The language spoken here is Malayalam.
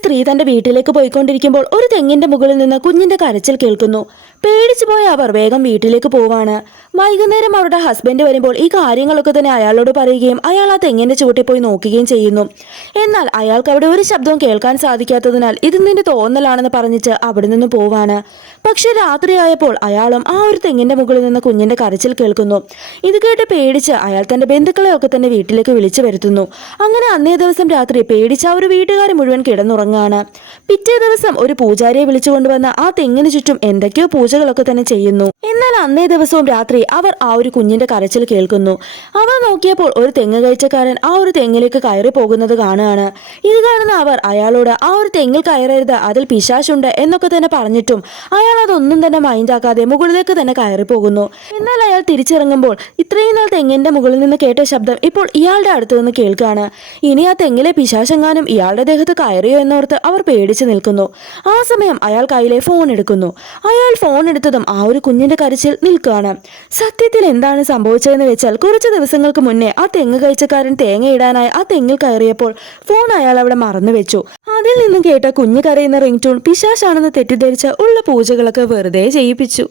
സ്ത്രീ തന്റെ വീട്ടിലേക്ക് പോയിക്കൊണ്ടിരിക്കുമ്പോൾ ഒരു തെങ്ങിന്റെ മുകളിൽ നിന്ന് കുഞ്ഞിന്റെ കരച്ചിൽ കേൾക്കുന്നു. പേടിച്ചു പോയ അവർ വേഗം വീട്ടിലേക്ക് പോവാണ്. വൈകുന്നേരം അവരുടെ ഹസ്ബൻഡ് വരുമ്പോൾ ഈ കാര്യങ്ങളൊക്കെ തന്നെ അയാളോട് പറയുകയും അയാൾ ആ തെങ്ങിന്റെ ചുവട്ടിൽ പോയി നോക്കുകയും ചെയ്യുന്നു. എന്നാൽ അയാൾക്ക് അവിടെ ഒരു ശബ്ദവും കേൾക്കാൻ സാധിക്കാത്തതിനാൽ ഇത് നിന്റെ തോന്നലാണെന്ന് പറഞ്ഞിട്ട് അവിടെ നിന്ന് പോവാണ്. പക്ഷെ രാത്രിയായപ്പോൾ അയാളും ആ ഒരു തെങ്ങിന്റെ മുകളിൽ നിന്ന് കുഞ്ഞിന്റെ കരച്ചിൽ കേൾക്കുന്നു. ഇത് കേട്ട് പേടിച്ച് അയാൾ തന്റെ ബന്ധുക്കളെ ഒക്കെ തന്നെ വീട്ടിലേക്ക് വിളിച്ചു വരുത്തുന്നു. അങ്ങനെ അന്നേ ദിവസം രാത്രി പേടിച്ച ആ ഒരു വീട്ടുകാർ മുഴുവൻ കിടന്നുറങ്ങാണ്. പിറ്റേ ദിവസം ഒരു പൂജാരിയെ വിളിച്ചുകൊണ്ടുവന്ന് ആ തെങ്ങിന് ചുറ്റും എന്തൊക്കെയോ പൂജകളൊക്കെ തന്നെ ചെയ്യുന്നു. എന്നാൽ അന്നേ ദിവസവും രാത്രി അവർ ആ ഒരു കുഞ്ഞിന്റെ കരച്ചിൽ കേൾക്കുന്നു. അവർ നോക്കിയപ്പോൾ ഒരു തെങ്ങ് കയറ്റക്കാരൻ ആ ഒരു തെങ്ങിലേക്ക് കയറി പോകുന്നത് കാണുകയാണ്. ഇത് കാണുന്ന അവർ അയാളോട് ആ ഒരു തെങ്ങിൽ കയറരുത്, അതിൽ പിശാചുണ്ട് എന്നൊക്കെ തന്നെ പറഞ്ഞിട്ടും അയാൾ അതൊന്നും തന്നെ മൈൻഡാക്കാതെ മുകളിലേക്ക് തന്നെ കയറി പോകുന്നു. എന്നാൽ അയാൾ തിരിച്ചിറങ്ങുമ്പോൾ ഇത്രയും നാൾ തെങ്ങിന്റെ മുകളിൽ നിന്ന് കേട്ട ശബ്ദം ഇപ്പോൾ ഇയാളുടെ അടുത്ത് നിന്ന് കേൾക്കുകയാണ്. ഇനി ആ തെങ്ങിലെ പിശാചെങ്ങാനും ഇയാളുടെ ദേഹത്ത് കയറിയോ എന്നോർത്ത് അവർ പേടിച്ചു നിൽക്കുന്നു. ആ സമയം അയാൾ കയ്യിലെ ഫോൺ എടുക്കുന്നു. അയാൾ ഫോൺ എടുത്തതും ആ ഒരു കുഞ്ഞിന്റെ കരച്ചിൽ നിൽക്കുകയാണ്. സത്യത്തിൽ എന്താണ് സംഭവിച്ചതെന്ന് വെച്ചാൽ കുറച്ച് ദിവസങ്ങൾക്ക് മുന്നേ ആ തെങ്ങ് കയറ്റക്കാരൻ തേങ്ങയിടാനായി ആ തെങ്ങിൽ കയറിയപ്പോൾ ഫോൺ അയാൾ അവിടെ മറന്നു വെച്ചു. അതിൽ നിന്നും കേട്ട കുഞ്ഞ് കരയുന്ന റിംഗ് ടൂൺ പിശാചാണെന്ന് തെറ്റിദ്ധരിച്ച് ഉള്ള പൂജകളൊക്കെ വെറുതെ ചെയ്യിപ്പിച്ചു.